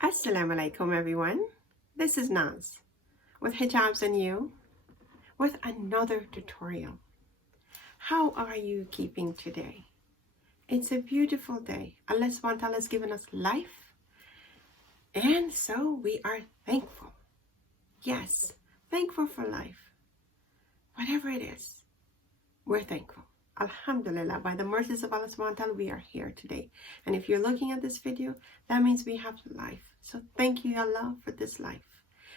Assalamu-Alaikum everyone, this is Naz with Hijabs and You with another tutorial. How are you keeping today? It's a beautiful day. Allah subhanahu wa ta'ala has given us life, and so we are thankful. Yes, thankful for life. Whatever it is, we're thankful. Alhamdulillah, by the mercies of Allah subhanahu wa ta'ala, we are here today. And if you're looking at this video, that means we have life. So thank you, Allah, for this life.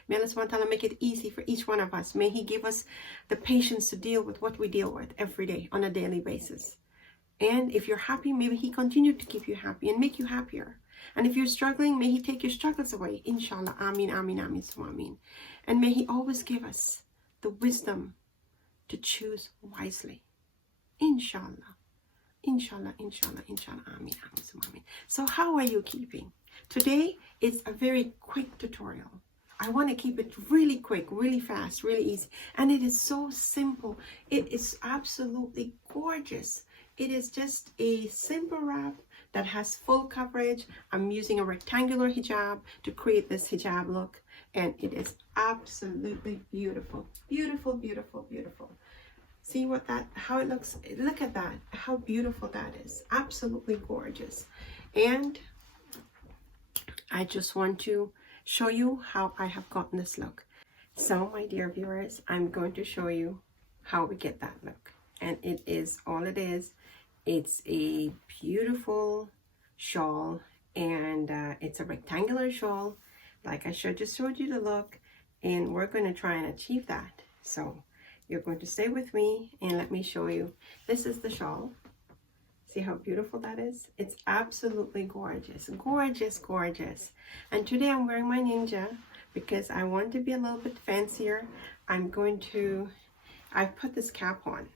May Allah subhanahu wa ta'ala make it easy for each one of us. May He give us the patience to deal with what we deal with every day on a daily basis. And if you're happy, may He continue to keep you happy and make you happier. And if you're struggling, may He take your struggles away. Inshallah. Ameen, ameen, ameen, so ameen. And may He always give us the wisdom to choose wisely. Inshallah. Inshallah, inshallah, inshallah. Ameen, ameen, so ameen. So how are you keeping? Today is a very quick tutorial. I want to keep it really quick, really fast, really easy. And it is so simple. It is absolutely gorgeous. It is just a simple wrap that has full coverage. I'm using a rectangular hijab to create this hijab look. And it is absolutely beautiful. Beautiful, beautiful, beautiful. See how it looks? Look at that, how beautiful that is. Absolutely gorgeous. And I just want to show you how I have gotten this look. So my dear viewers, I'm going to show you how we get that look. And it is all it is. It's a beautiful shawl, and it's a rectangular shawl like I just showed you the look, and we're going to try and achieve that. So you're going to stay with me and let me show you. This is the shawl. See how beautiful that is? It's absolutely gorgeous. Gorgeous, gorgeous. And today I'm wearing my ninja because I want to be a little bit fancier. I've put this cap on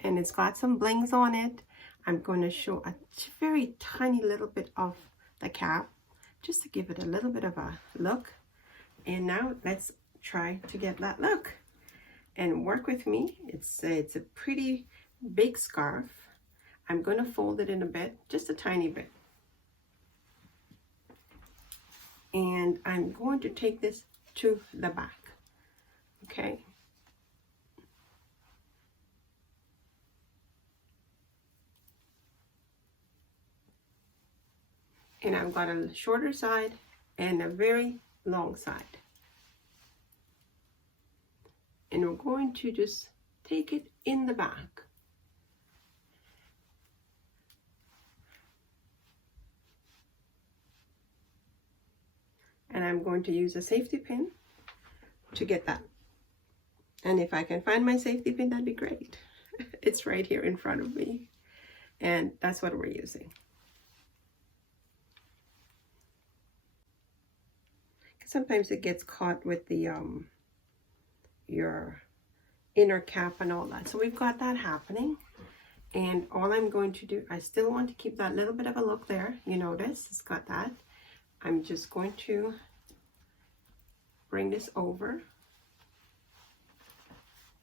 and it's got some blings on it. I'm going to show a very tiny little bit of the cap just to give it a little bit of a look. And now let's try to get that look. And work with me. It's a pretty big scarf. I'm going to fold it in a bit, just a tiny bit. And I'm going to take this to the back. Okay. And I've got a shorter side and a very long side. And we're going to just take it in the back. And I'm going to use a safety pin to get that. And if I can find my safety pin, that'd be great. It's right here in front of me. And that's what we're using. Sometimes it gets caught with the your inner cap and all that. So we've got that happening. And all I'm going to do, I still want to keep that little bit of a look there. You notice it's got that. I'm just going to bring this over.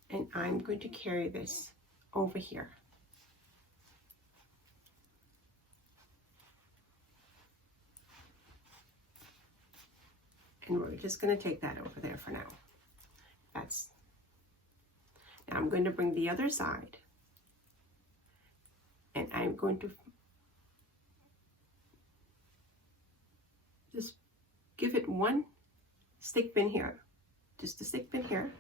And I'm going to carry this over here. And we're just going to take that over there for now. Now I'm going to bring the other side, and I'm going to just give it one stick pin here, just a stick pin here.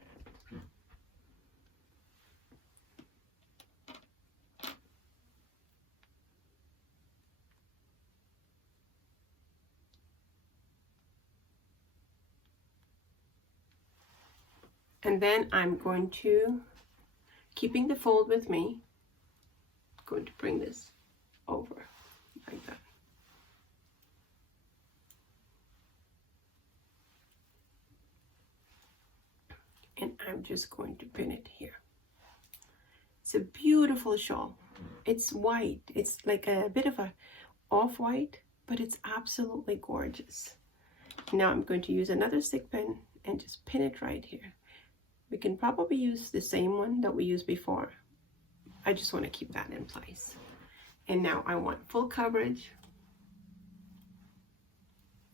And then I'm going to, keeping the fold with me, going to bring this over like that. And I'm just going to pin it here. It's a beautiful shawl. It's white. It's like a bit of a off-white, but it's absolutely gorgeous. Now I'm going to use another stick pin and just pin it right here. We can probably use the same one that we used before. I just want to keep that in place. And now I want full coverage.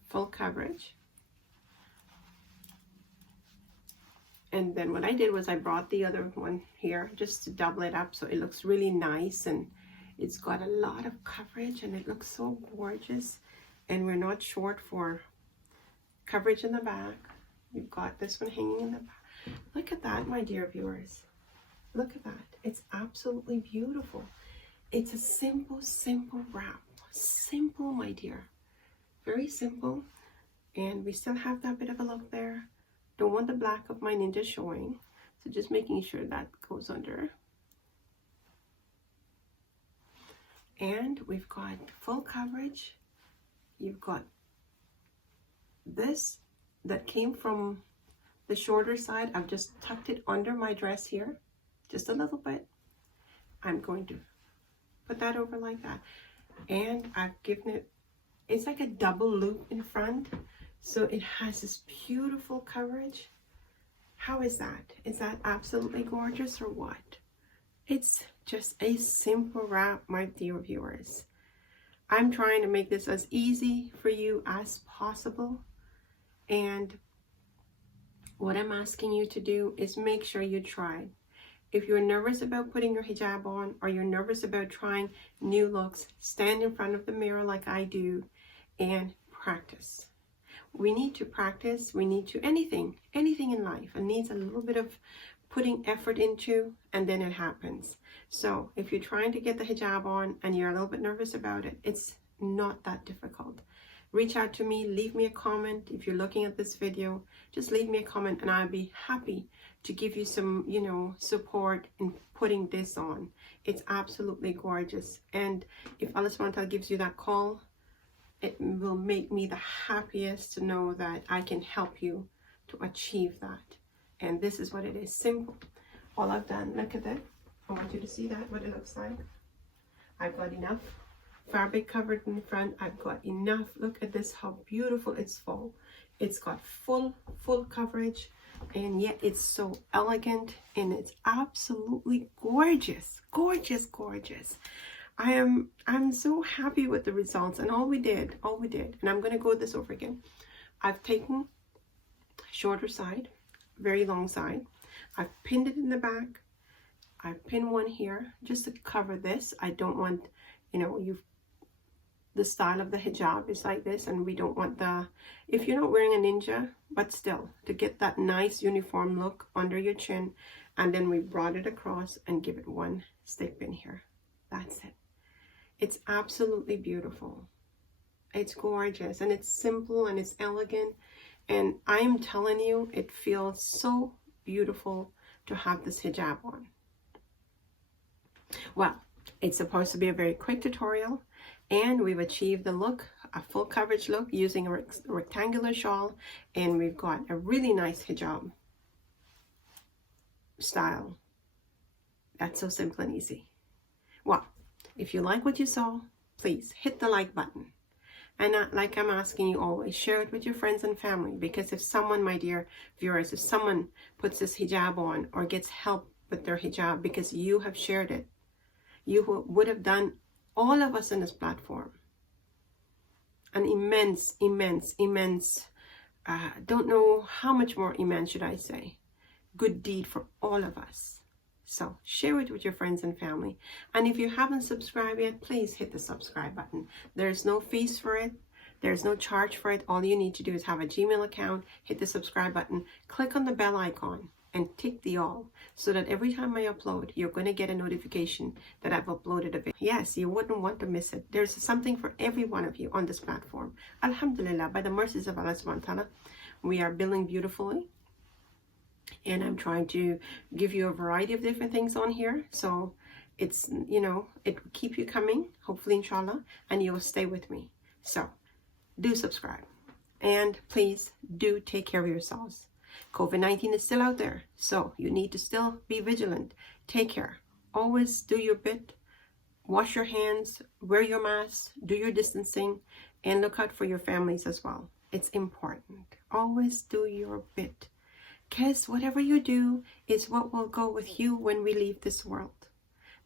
full coverage. And then what I did was I brought the other one here just to double it up so it looks really nice, and it's got a lot of coverage and it looks so gorgeous. And we're not short for coverage in the back. You've got this one hanging in the back. Look at that, my dear viewers. Look at that. It's absolutely beautiful. It's a simple, simple wrap. Simple, my dear. Very simple. And we still have that bit of a look there. Don't want the black of my ninja showing, so just making sure that goes under. And we've got full coverage. You've got this that came from the shorter side. I've just tucked it under my dress here, just a little bit. I'm going to put that over like that. And I've given it, it's like a double loop in front. So it has this beautiful coverage. How is that? Is that absolutely gorgeous or what? It's just a simple wrap, my dear viewers. I'm trying to make this as easy for you as possible. And what I'm asking you to do is make sure you try. If you're nervous about putting your hijab on, or you're nervous about trying new looks, stand in front of the mirror like I do and practice. We need to practice. We need to, anything in life, it needs a little bit of putting effort into, and then it happens. So if you're trying to get the hijab on and you're a little bit nervous about it, it's not that difficult. Reach out to me, leave me a comment. If you're looking at this video, just leave me a comment and I'll be happy to give you some, support in putting this on. It's absolutely gorgeous. And if 𝗪𝘁𝗪𝗲𝗀 gives you that call, it will make me the happiest to know that I can help you to achieve that. And this is what it is, simple. All I've done, look at that. I want you to see that, what it looks like. I've got enough fabric covered in front. I've got enough. Look at this, how beautiful it's full. It's got full coverage, and yet it's so elegant, and it's absolutely gorgeous, gorgeous, gorgeous. I'm so happy with the results, and all we did, and I'm going to go this over again. I've taken shorter side, very long side. I've pinned it in the back. I've pinned one here just to cover this. I don't want, the style of the hijab is like this, and we don't want if you're not wearing a ninja, but still, to get that nice uniform look under your chin, and then we brought it across and give it one step in here. That's it. It's absolutely beautiful. It's gorgeous, and it's simple, and it's elegant, and I'm telling you, it feels so beautiful to have this hijab on. Well, it's supposed to be a very quick tutorial, and we've achieved the look, a full coverage look using a rectangular shawl, and we've got a really nice hijab style. That's so simple and easy. Well, if you like what you saw, please hit the like button. And like I'm asking you always, share it with your friends and family, because if someone, my dear viewers, if someone puts this hijab on or gets help with their hijab because you have shared it, you would have done all of us on this platform an immense, don't know how much more immense should I say, good deed for all of us. So share it with your friends and family. And if you haven't subscribed yet, please hit the subscribe button. There's no fees for it. There's no charge for it. All you need to do is have a Gmail account, hit the subscribe button, click on the bell icon, and tick the all, so that every time I upload, you're going to get a notification that I've uploaded a video. Yes, you wouldn't want to miss it. There's something for every one of you on this platform. Alhamdulillah, by the mercies of Allah subhanahu wa ta'ala, we are building beautifully. And I'm trying to give you a variety of different things on here. So it's, it will keep you coming, hopefully, inshallah, and you'll stay with me. So do subscribe. And please do take care of yourselves. COVID-19 is still out there, so you need to still be vigilant. Take care. Always do your bit. Wash your hands, wear your mask, do your distancing, and look out for your families as well. It's important. Always do your bit. Because whatever you do is what will go with you when we leave this world.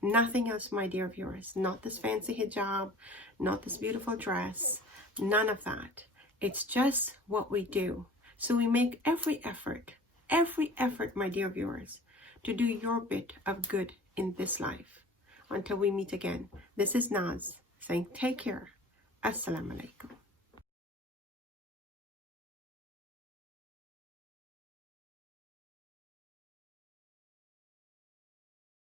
Nothing else, my dear viewers. Not this fancy hijab, not this beautiful dress, none of that. It's just what we do. So we make every effort, my dear viewers, to do your bit of good in this life. Until we meet again, this is Naz saying take care. Assalamu alaikum.